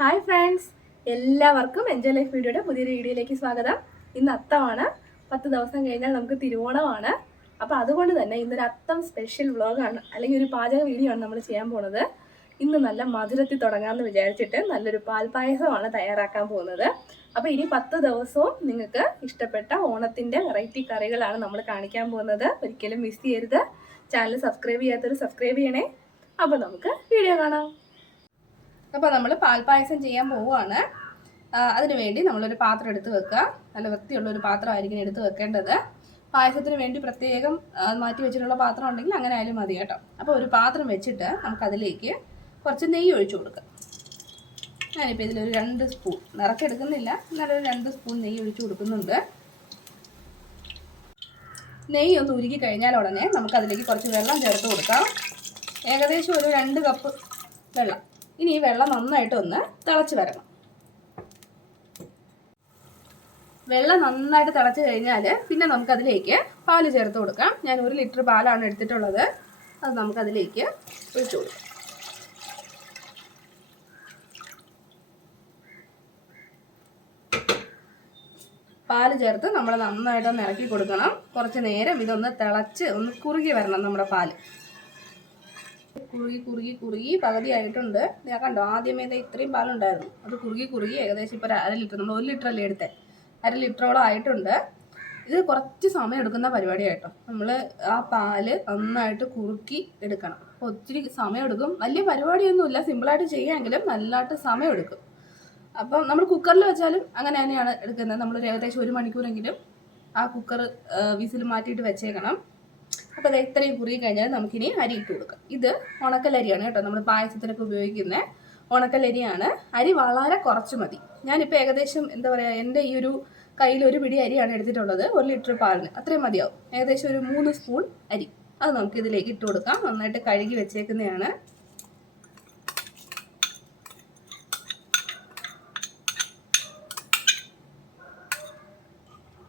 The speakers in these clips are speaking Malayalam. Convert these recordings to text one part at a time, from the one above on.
ഹായ് ഫ്രണ്ട്സ്, എല്ലാവർക്കും എൻജോയ് ലൈഫ് വീഡിയോയുടെ പുതിയൊരു വീഡിയോയിലേക്ക് സ്വാഗതം. ഇന്ന് അത്തമാണ്. 10 ദിവസം കഴിഞ്ഞാൽ നമുക്ക് തിരുവോണമാണ്. അപ്പോൾ അതുകൊണ്ട് തന്നെ ഇന്നൊരു അത്തം സ്പെഷ്യൽ വ്ളോഗാണ്, അല്ലെങ്കിൽ ഒരു പാചക വീഡിയോ ആണ് നമ്മൾ ചെയ്യാൻ പോകുന്നത്. ഇന്ന് നല്ല മധുരത്തിൽ തുടങ്ങാമെന്ന് വിചാരിച്ചിട്ട് നല്ലൊരു പാൽപ്പായസമാണ് തയ്യാറാക്കാൻ പോകുന്നത്. അപ്പോൾ ഇനി 10 ദിവസവും നിങ്ങൾക്ക് ഇഷ്ടപ്പെട്ട ഓണത്തിൻ്റെ വെറൈറ്റി കറികളാണ് നമ്മൾ കാണിക്കാൻ പോകുന്നത്. ഒരിക്കലും മിസ് ചെയ്യരുത്. ചാനൽ സബ്സ്ക്രൈബ് ചെയ്യാത്തവർ സബ്സ്ക്രൈബ് ചെയ്യണേ. അപ്പോൾ നമുക്ക് വീഡിയോ കാണാം. അപ്പോൾ നമ്മൾ പാൽപ്പായസം ചെയ്യാൻ പോവുകയാണ്. അതിനു വേണ്ടി നമ്മളൊരു പാത്രം എടുത്ത് വെക്കുക. നല്ല വൃത്തിയുള്ളൊരു പാത്രമായിരിക്കും എടുത്ത് വെക്കേണ്ടത്. പായസത്തിന് വേണ്ടി പ്രത്യേകം മാറ്റി വെച്ചിട്ടുള്ള പാത്രം ഉണ്ടെങ്കിൽ അങ്ങനെ ആയാലും മതി കേട്ടോ. അപ്പോൾ ഒരു പാത്രം വെച്ചിട്ട് നമുക്കതിലേക്ക് കുറച്ച് നെയ്യ് ഒഴിച്ചു കൊടുക്കാം. ഞാനിപ്പോൾ ഇതിലൊരു 2 സ്പൂൺ നിറക്കെടുക്കുന്നില്ല, എന്നാലൊരു 2 സ്പൂൺ നെയ്യ് ഒഴിച്ചു കൊടുക്കുന്നുണ്ട്. നെയ്യ് ഒന്ന് ഉരുകി കഴിഞ്ഞാൽ ഉടനെ നമുക്കതിലേക്ക് കുറച്ച് വെള്ളം ചേർത്ത് കൊടുക്കാം. ഏകദേശം ഒരു 2 കപ്പ് വെള്ളം. ഇനി ഈ വെള്ളം നന്നായിട്ടൊന്ന് തിളച്ച് വരണം. വെള്ളം നന്നായിട്ട് തിളച്ച് കഴിഞ്ഞാൽ പിന്നെ നമുക്കതിലേക്ക് പാല് ചേർത്ത് കൊടുക്കാം. ഞാൻ 1 ലിറ്റർ പാലാണ് എടുത്തിട്ടുള്ളത്. അത് നമുക്കതിലേക്ക് ഒഴിച്ചു കൊടുക്കാം. പാല് ചേർത്ത് നമ്മൾ നന്നായിട്ടൊന്ന് ഇളക്കി കൊടുക്കണം. കുറച്ച് നേരം ഇതൊന്ന് തിളച്ച് ഒന്ന് കുറുകി വരണം. നമ്മുടെ പാല് കുറുകി പകുതിയായിട്ടുണ്ട്. ഞാൻ കണ്ടോ, ആദ്യമേ ഇത്രയും പാലുണ്ടായിരുന്നു. അത് കുറുകി ഏകദേശം ഇപ്പോൾ 1/2 ലിറ്റർ, നമ്മൾ 1 ലിറ്ററല്ലേ എടുത്തേ, 1/2 ലിറ്ററോളം ആയിട്ടുണ്ട്. ഇത് കുറച്ച് സമയം എടുക്കുന്ന പരിപാടിയായിട്ടോ. നമ്മൾ ആ പാല് നന്നായിട്ട് കുറുക്കി എടുക്കണം. അപ്പോൾ ഒത്തിരി സമയം എടുക്കും. വലിയ പരിപാടിയൊന്നുമില്ല, സിമ്പിളായിട്ട് ചെയ്യാമെങ്കിലും നല്ലതായിട്ട് സമയം എടുക്കും. അപ്പം നമ്മൾ കുക്കറിൽ വെച്ചാലും അങ്ങനെ തന്നെയാണ് എടുക്കുന്നത്. നമ്മൾ ഏകദേശം 1 മണിക്കൂറെങ്കിലും ആ കുക്കർ വിസിൽ മാറ്റിയിട്ട് വെച്ചേക്കണം. അപ്പോൾ അത് ഇത്രയും കുറുകി കഴിഞ്ഞാൽ നമുക്കിനി അരി ഇട്ട് കൊടുക്കാം. ഇത് ഉണക്കലരിയാണ് കേട്ടോ, നമ്മൾ പായസത്തിനൊക്കെ ഉപയോഗിക്കുന്ന ഉണക്കലരിയാണ്. അരി വളരെ കുറച്ച് മതി. ഞാനിപ്പോൾ ഏകദേശം എന്താ പറയുക, എൻ്റെ ഈ ഒരു കയ്യിൽ 1 പിടി അരിയാണ് എടുത്തിട്ടുള്ളത്. 1 ലിറ്റർ പാലിന് അത്രയും മതിയാവും. ഏകദേശം ഒരു 3 സ്പൂൺ അരി അത് നമുക്ക് ഇതിലേക്ക് ഇട്ട് കൊടുക്കാം. നന്നായിട്ട് കഴുകി വെച്ചേക്കുന്നതാണ്.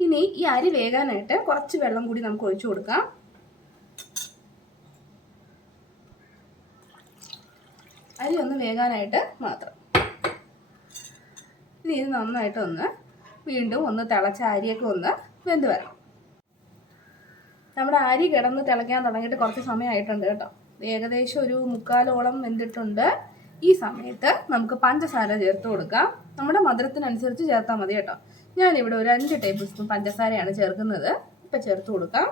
ഇനി ഈ അരി വേകാനായിട്ട് കുറച്ച് വെള്ളം കൂടി നമുക്ക് ഒഴിച്ചു കൊടുക്കാം. അരി ഒന്ന് വേകാനായിട്ട് മാത്രം. ഇനി ഇത് നന്നായിട്ടൊന്ന് വീണ്ടും ഒന്ന് തിളച്ച അരിയൊക്കെ ഒന്ന് വെന്ത് വരണം. നമ്മുടെ അരി കിടന്ന് തിളയ്ക്കാൻ തുടങ്ങിയിട്ട് കുറച്ച് സമയമായിട്ടുണ്ട് കേട്ടോ. ഏകദേശം ഒരു 3/4ഓളം വെന്തിട്ടുണ്ട്. ഈ സമയത്ത് നമുക്ക് പഞ്ചസാര ചേർത്ത് കൊടുക്കാം. നമ്മുടെ മധുരത്തിനനുസരിച്ച് ചേർത്താൽ മതി കേട്ടോ. ഞാനിവിടെ ഒരു 5 ടേബിൾ സ്പൂൺ പഞ്ചസാരയാണ് ചേർക്കുന്നത്. ഇപ്പം ചേർത്ത് കൊടുക്കാം.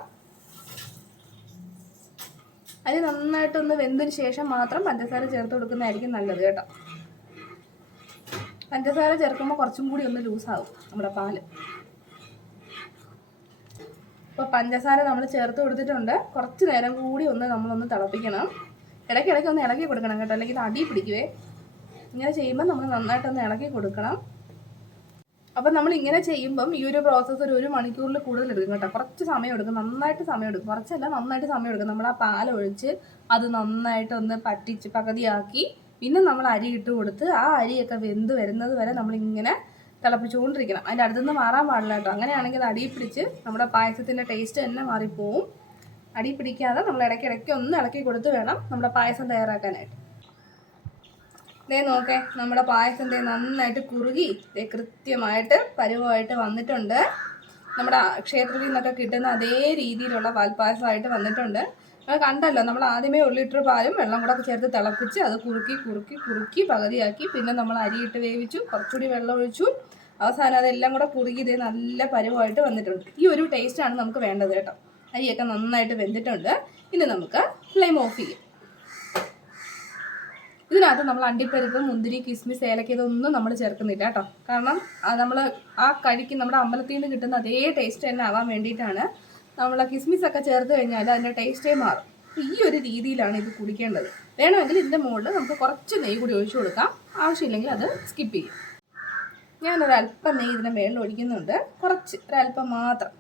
അരി നന്നായിട്ടൊന്ന് വെന്തതിന് ശേഷം മാത്രം പഞ്ചസാര ചേർത്ത് കൊടുക്കുന്നതായിരിക്കും നല്ലത് കേട്ടോ. പഞ്ചസാര ചേർക്കുമ്പോൾ കുറച്ചും കൂടി ഒന്ന് ലൂസാവും നമ്മുടെ പാല്. ഇപ്പോൾ പഞ്ചസാര നമ്മൾ ചേർത്ത് കൊടുത്തിട്ടുണ്ട്. കുറച്ച് നേരം കൂടി നമ്മളൊന്ന് തിളപ്പിക്കണം. ഇടയ്ക്കിടയ്ക്ക് ഒന്ന് ഇളക്കി കൊടുക്കണം കേട്ടോ, അല്ലെങ്കിൽ ഇത് അടി പിടിക്കുവേ. ഇങ്ങനെ ചെയ്യുമ്പോൾ നമ്മൾ നന്നായിട്ടൊന്ന് ഇളക്കി കൊടുക്കണം. അപ്പം നമ്മൾ ഇങ്ങനെ ചെയ്യുമ്പം ഈ ഒരു പ്രോസസ്സ് ഒരു 1 മണിക്കൂറിൽ കൂടുതൽ എടുക്കും കേട്ടോ. കുറച്ച് സമയം എടുക്കും, നന്നായിട്ട് സമയം എടുക്കും. കുറച്ചല്ല, നന്നായിട്ട് സമയം എടുക്കും. നമ്മൾ ആ പാലൊഴിച്ച് അത് നന്നായിട്ടൊന്ന് പറ്റിച്ച് പകുതിയാക്കി പിന്നെ നമ്മൾ അരി ഇട്ട് കൊടുത്ത് ആ അരിയൊക്കെ വെന്ത് വരുന്നത് വരെ നമ്മളിങ്ങനെ തിളപ്പിച്ചുകൊണ്ടിരിക്കണം. അതിൻ്റെ അടുത്തുനിന്ന് മാറാൻ പാടില്ല കേട്ടോ. അങ്ങനെയാണെങ്കിൽ അത് അടി പിടിച്ച് നമ്മുടെ പായസത്തിൻ്റെ ടേസ്റ്റ് തന്നെ മാറിപ്പോവും. അടി പിടിക്കാതെ നമ്മൾ ഇടയ്ക്കിടയ്ക്ക് ഒന്ന് ഇളക്കി കൊടുത്ത് വേണം നമ്മുടെ പായസം തയ്യാറാക്കാനായിട്ട്. ദേ നോക്കേ, നമ്മുടെ പായസം നന്നായിട്ട് കുറുകി കൃത്യമായിട്ട് പരുവമായിട്ട് വന്നിട്ടുണ്ട്. നമ്മുടെ ക്ഷേത്രത്തിൽ നിന്നൊക്കെ കിട്ടുന്ന അതേ രീതിയിലുള്ള പാൽപ്പായസമായിട്ട് വന്നിട്ടുണ്ട്. അത് കണ്ടല്ലോ, നമ്മൾ ആദ്യമേ 1 ലിറ്റർ പാലും വെള്ളം കൂടെ ചേർത്ത് തിളപ്പിച്ച് അത് കുറുക്കി പകുതിയാക്കി പിന്നെ നമ്മൾ അരിയിട്ട് വേവിച്ചു, കുറച്ചുകൂടി വെള്ളം ഒഴിച്ചു, അവസാനം അതെല്ലാം കൂടെ കുറുകി നല്ല പരുവമായിട്ട് വന്നിട്ടുണ്ട്. ഈ ഒരു ടേസ്റ്റാണ് നമുക്ക് വേണ്ടത് കേട്ടോ. അരിയൊക്കെ നന്നായിട്ട് വെന്തിട്ടുണ്ട്. ഇനി നമുക്ക് ഫ്ലെയിം ഓഫ് ചെയ്യാം. ഇതിനകത്ത് നമ്മൾ അണ്ടിപ്പരിപ്പ്, മുന്തിരി, കിസ്മിസ്, ഏലക്ക ഇതൊന്നും നമ്മൾ ചേർക്കുന്നില്ല കേട്ടോ. കാരണം നമ്മൾ ആ നമ്മുടെ അമ്പലത്തിൽ നിന്ന് കിട്ടുന്ന അതേ ടേസ്റ്റ് തന്നെ ആവാൻ വേണ്ടിയിട്ടാണ്. നമ്മൾ കിസ്മിസ് ഒക്കെ ചേർത്ത് കഴിഞ്ഞാൽ അതിൻ്റെ ടേസ്റ്റേ മാറും. ഈ ഒരു രീതിയിലാണ് ഇത് കുടിക്കേണ്ടത്. വേണമെങ്കിൽ ഇതിൻ്റെ മുകളിൽ നമുക്ക് കുറച്ച് നെയ്യ് കൂടി ഒഴിച്ചു കൊടുക്കാം. ആവശ്യമില്ലെങ്കിൽ അത് സ്കിപ്പ് ചെയ്യും. ഞാനൊരല്പം നെയ്യ് ഇതിൻ്റെ മേളിൽ ഒഴിക്കുന്നുണ്ട്. ഒരല്പം മാത്രം.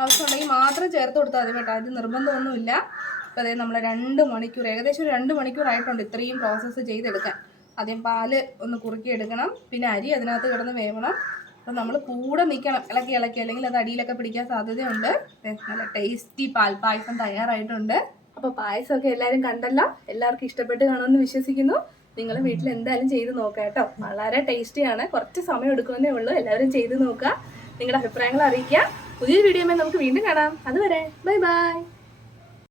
ആവശ്യമുണ്ടെങ്കിൽ മാത്രം ചേർത്ത് കൊടുത്താൽ മതി കേട്ടോ. അത് നിർബന്ധമൊന്നുമില്ല. അപ്പോൾ അതായത് നമ്മൾ 2 മണിക്കൂർ, ഏകദേശം ഒരു 2 മണിക്കൂറായിട്ടുണ്ട് ഇത്രയും പ്രോസസ്സ് ചെയ്തെടുക്കാൻ. ആദ്യം പാല് ഒന്ന് കുറുക്കി എടുക്കണം, പിന്നെ അരി അതിനകത്ത് കിടന്ന് വേവണം. അപ്പോൾ നമ്മൾ കൂടെ നിൽക്കണം, ഇളക്കി അല്ലെങ്കിൽ അത് അടിയിലൊക്കെ പിടിക്കാൻ സാധ്യതയുണ്ട്. നല്ല ടേസ്റ്റി പാൽപ്പായസം തയ്യാറായിട്ടുണ്ട്. അപ്പോൾ പായസമൊക്കെ എല്ലാവരും കണ്ടല്ലോ, എല്ലാവർക്കും ഇഷ്ടപ്പെട്ട് കാണുമെന്ന് വിശ്വസിക്കുന്നു. നിങ്ങൾ വീട്ടിൽ എന്തായാലും ചെയ്ത് നോക്കാം കേട്ടോ. വളരെ ടേസ്റ്റിയാണ്. കുറച്ച് സമയം എടുക്കുമെന്നേ ഉള്ളൂ. എല്ലാവരും ചെയ്ത് നോക്കുക. നിങ്ങളുടെ അഭിപ്രായങ്ങൾ അറിയിക്കുക. പുതിയൊരു വീഡിയോയുമായി നമുക്ക് വീണ്ടും കാണാം. അതുവരെ ബൈ ബൈ.